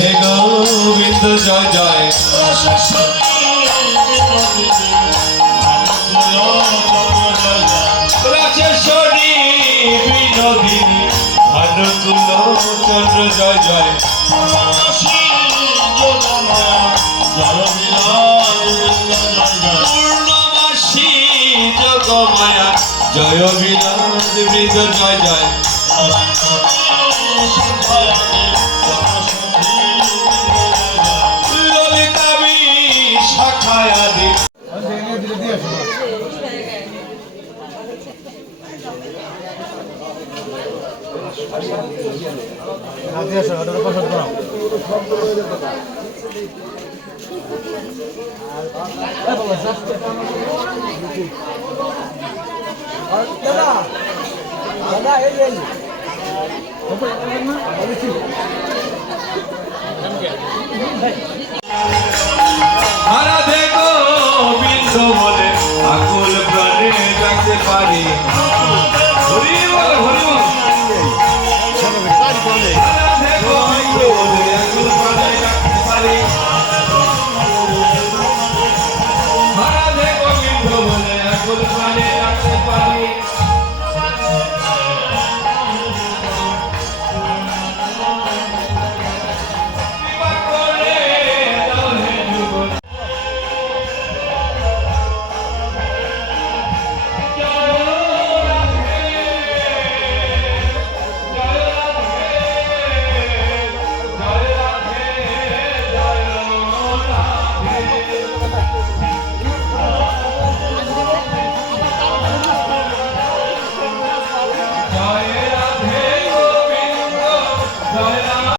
হে গোবিন্দ জয় জয় রাজেশ্বরী বিনোদিনী ভানুকুল চন্দ্র জয় জয় পূর্ণমাসী যোগমায়া জয় বিলাস বৃন্দ জয় জয় ললিতাবি শাখায় আদি দাদা